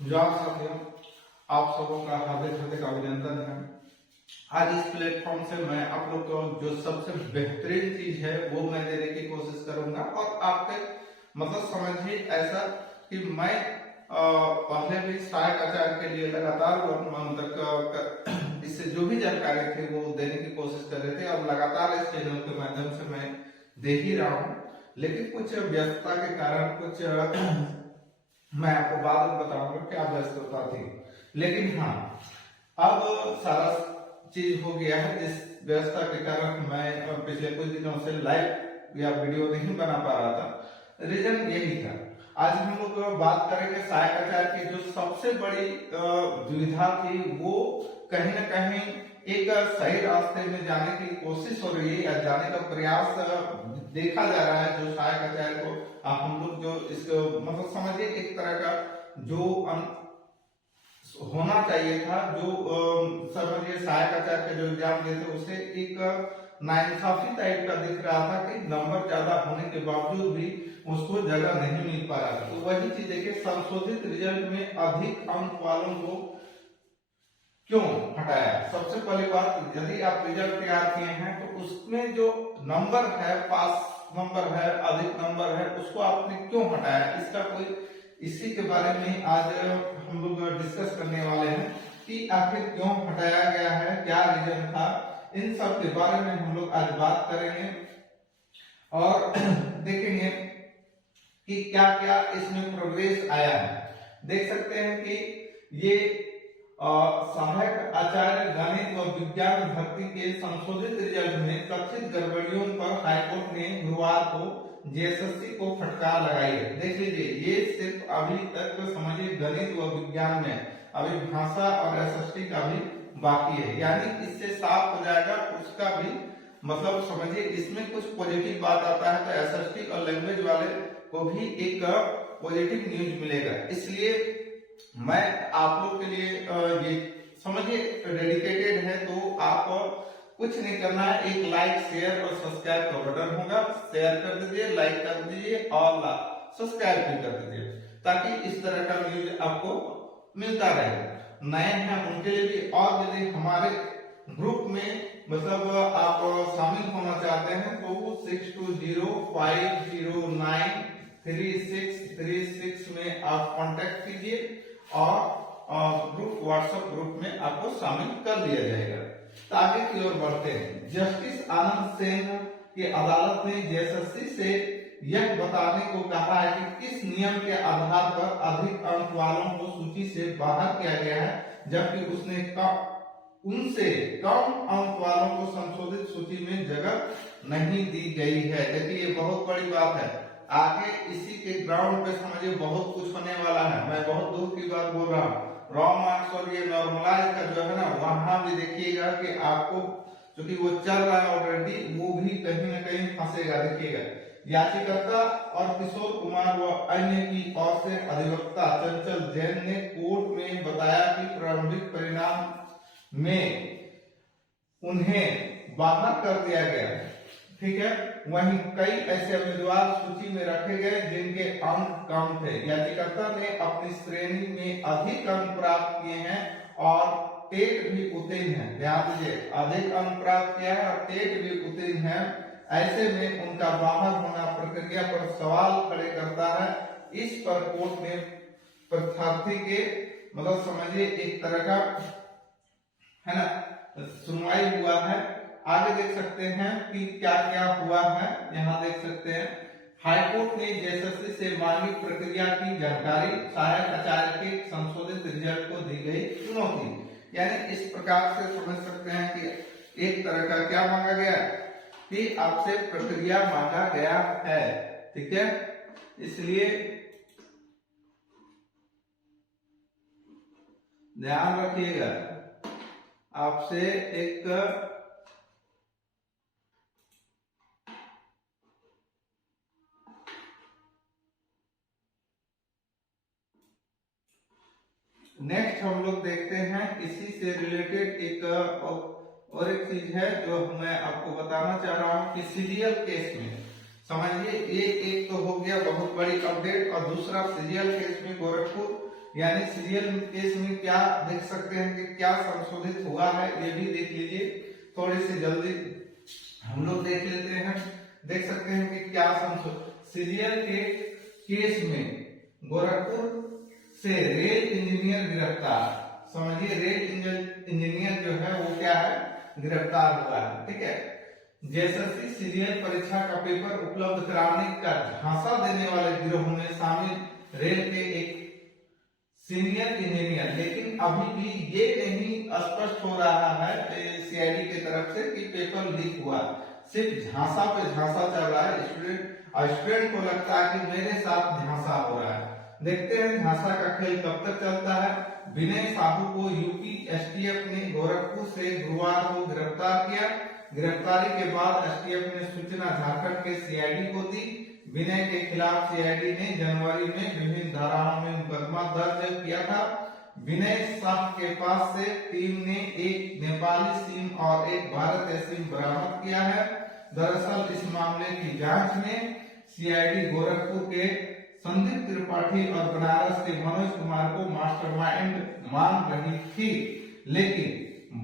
Job साथियों, आप सबों का हार्दिक हार्दिक अभिनंदन है। आज इस प्लेटफॉर्म से मैं आप लोग को जो सबसे बेहतरीन चीज है वो मैं देने की कोशिश करूंगा और आपके मतलब समझिए ऐसा कि मैं पहले भी सहायक आचार्य के लिए लगातार 1 मंथ तक इससे जो भी जानकारी थी वो देने की कोशिश कर रहे थे और लगातार इस चैनल के माध्यम से मैं दे ही रहा हूँ, लेकिन कुछ व्यस्तता के कारण कुछ मैं आपको बाद में बताऊंगा क्या व्यस्तता थी। लेकिन हाँ, अब सारा चीज हो गया है। जिस व्यस्तता के कारण मैं पिछले कुछ दिनों से लाइव या वीडियो नहीं बना पा रहा था, रीजन यही था। आज हम लोग बात करेंगे सहायक आचार्य की जो सबसे बड़ी दुविधा थी, वो कहीं ना कहीं एक सही रास्ते में जाने की कोशिश हो रही है या जाने का प्रयास देखा जा रहा है। जो सहायक आचार्य को हम लोग जो इसको मतलब समझिए एक तरह का जो होना चाहिए था, जो समझिए सहायक आचार्य के जो एग्जाम देते उसे एक नाइंसाफी टाइप का दिख रहा था कि नंबर ज्यादा होने के बावजूद भी उसको जगह नहीं मिल पा रहा था। तो वही चीज देखिए, संशोधित रिजल्ट में अधिक अंक वालों को क्यों हटाया। सबसे पहली बात, यदि आप रिजल्ट तैयार किए हैं तो उसमें जो नंबर है, पास नंबर है, अधिक नंबर है, उसको आपने क्यों हटाया, इसका कोई इसी के बारे में आज हम लोग डिस्कस करने वाले हैं कि आखिर क्यों हटाया गया है, क्या रीजन था। इन सब के बारे में हम लोग आज बात करेंगे और देखेंगे कि क्या क्या इसमें प्रोग्रेस आया है। देख सकते हैं कि ये सहायक आचार्य गणित व विज्ञान भर्ती के संशोधित रिजल्ट में कथित गड़बड़ियों पर हाईकोर्ट ने गुरुवार को जेएसएससी को फटकार लगाई है। देख लीजिए, ये सिर्फ अभी तक तो समझिए गणित व विज्ञान में, अभी भाषा और एसएसटी का भी बाकी है, यानी इससे साफ हो जाएगा उसका भी मतलब समझिए इसमें कुछ पॉजिटिव बात आता है तो एसएसटी और लैंग्वेज वाले को भी एक पॉजिटिव न्यूज मिलेगा। इसलिए मैं आप लोग के लिए ये समझिए डेडिकेटेड है, तो आप कुछ नहीं करना है, एक लाइक शेयर और सब्सक्राइब का बटन होगा, शेयर कर दीजिए, लाइक कर दीजिए और सब्सक्राइब भी कर दीजिए, ताकि इस तरह का न्यूज आपको मिलता रहे। नए हैं उनके लिए भी, और यदि हमारे ग्रुप में मतलब आप शामिल होना चाहते हैं तो 6205093636 में आप कांटेक्ट कीजिए और ग्रुप व्हाट्सएप ग्रुप में आपको शामिल कर दिया जाएगा। तो आगे की ओर बढ़ते हैं। जस्टिस आनंद सेन की अदालत ने जेएसएससी से यह बताने को कहा है कि किस नियम के आधार पर अधिक अंक वालों को सूची से बाहर किया गया है, जबकि उसने उनसे कम अंक वालों को संशोधित सूची में जगह नहीं दी गई है। देखिए, ये बहुत बड़ी बात है। आगे इसी के ग्राउंड पे समझिए बहुत कुछ होने वाला है। मैं बहुत दूर की बात बोल रहा हूँ। रॉ मार्क्स और ये नॉर्मलाइज का जो है ना, वहां भी देखिएगा कि आपको क्योंकि वो चल रहा है ऑलरेडी, वो भी कहीं ना कहीं फंसेगा। देखिएगा, याचिकाकर्ता और किशोर कुमार व अन्य की ओर से अधिवक्ता चंचल जैन ने कोर्ट में बताया कि प्रारंभिक परिणाम में उन्हें बाहर कर दिया गया, ठीक है। वहीं कई ऐसे उम्मीदवार सूची में रखे गए जिनके अंक कम थे। याचिकाकर्ता ने अपनी श्रेणी में अधिक अंक प्राप्त किए हैं और टेट भी उत्तीर्ण है। ध्यान दीजिए, अधिक अंक प्राप्त किया है और टेट भी उत्तीर्ण है। ऐसे में उनका बाहर होना प्रक्रिया पर सवाल खड़े करता है। इस पर कोर्ट ने प्रार्थी के मतलब समझिए एक तरह का है ना सुनवाई हुआ है। आगे देख सकते हैं कि क्या क्या हुआ है। यहाँ देख सकते हैं, हाईकोर्ट ने जेएसएससी से मांगी प्रक्रिया की जानकारी, सहायक आचार्य के संशोधित रिजल्ट को दी गई चुनौती। यानी इस प्रकार से समझ सकते हैं कि एक तरह का क्या मांगा गया कि आपसे प्रक्रिया मांगा गया है, ठीक है। इसलिए ध्यान रखिएगा, आपसे एक नेक्स्ट हम लोग देखते हैं इसी से रिलेटेड एक और एक चीज है जो मैं आपको बताना चाह रहा हूं कि सीरियल केस में समझिए, ये एक तो हो गया बहुत बड़ी अपडेट, और दूसरा सीरियल केस में गोरखपुर यानी सीरियल केस में क्या देख सकते हैं कि क्या संशोधित हुआ है, ये भी देख लीजिए। थोड़ी सी जल्दी हम लोग देख लेते हैं। देख सकते हैं कि क्या सीरियल के केस में गोरखपुर से रेल इंजीनियर गिरफ्तार। समझिए रेल इंजीनियर जो है वो क्या है, गिरफ्तार हुआ है। ठीक है, जेएसएससी सीरियल परीक्षा का पेपर उपलब्ध कराने का झांसा देने वाले गिरोह में शामिल रेल के एक सीनियर इंजीनियर, लेकिन अभी भी ये नहीं स्पष्ट हो रहा है सीआईडी की तरफ से कि पेपर लीक हुआ। सिर्फ झांसा पे झांसा चल रहा है। स्टूडेंट को लगता है कि मेरे साथ झांसा हो रहा है। देखते हैं झांसा का खेल कब तक चलता है। विनय साहू को यूपी एसटीएफ ने गोरखपुर से गुरुवार को गिरफ्तार किया। गिरफ्तारी के बाद एसटीएफ ने सूचना झारखंड के सीआईडी को दी। विनय के खिलाफ सीआईडी ने जनवरी में विभिन्न धाराओं में मुकदमा दर्ज किया था। विनय साह के पास से टीम ने एक नेपाली सिम और एक भारतीय सिम बरामद किया है। दरअसल इस मामले की जांच में सीआईडी गोरखपुर के संदीप त्रिपाठी और बनारस के मनोज कुमार को मास्टरमाइंड मान रही थी, लेकिन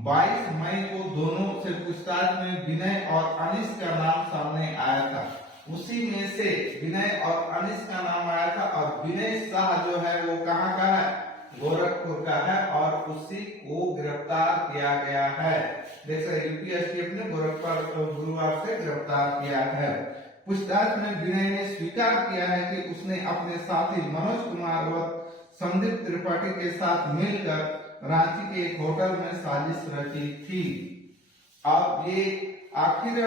22 मई को दोनों से पूछताछ में विनय और अनिश का नाम सामने आया था। उसी में से विनय और अनिश का नाम आया था और विनय शाह जो है वो कहाँ का है, गोरखपुर का है और उसी को गिरफ्तार किया गया है। जैसे यूपी एसटीएफ ने गोरखपुर गुरुवार से गिरफ्तार किया है। पूछताछ में विनय ने स्वीकार किया है कि उसने अपने साथी मनोज कुमार व संदीप त्रिपाठी के साथ मिलकर रांची के एक होटल में साजिश रची थी। अब ये आखिर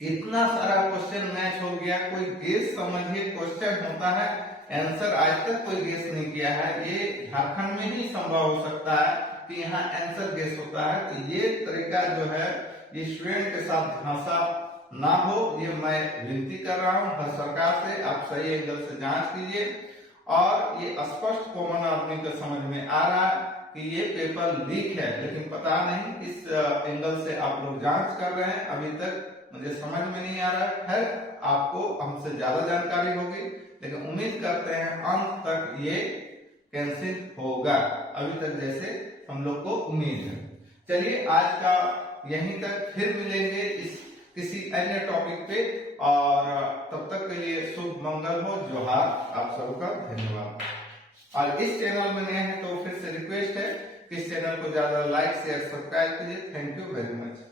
इतना सारा क्वेश्चन मैच हो गया, कोई गेस समझिए क्वेश्चन होता है, आंसर आज तक कोई गेस नहीं किया है। ये झारखंड में ही संभव हो सकता है कि यहाँ आंसर गेस होता है। तो ये तरीका जो है ये स्टूडेंट के साथ झांसा ना हो, ये मैं विनती कर रहा हूँ हर सरकार से। आप सही एंगल से जांच कीजिए और ये स्पष्ट कॉमन आदमी को समझ में आ रहा है कि ये पेपर लीक है, लेकिन पता नहीं किस एंगल से आप लोग जांच कर रहे हैं, अभी तक मुझे समझ में नहीं आ रहा है। आपको हमसे ज्यादा जानकारी होगी, लेकिन उम्मीद करते हैं अंत तक ये कैंसिल होगा, अभी तक जैसे हम लोग को उम्मीद है। चलिए आज का यहीं तक, फिर मिलेंगे इस किसी अन्य टॉपिक पे, और तब तक के लिए शुभ मंगल हो। जोहार, आप सबका धन्यवाद। और इस चैनल में नए हैं तो फिर से रिक्वेस्ट है कि इस चैनल को ज्यादा लाइक शेयर सब्सक्राइब कीजिए। Thank you very much.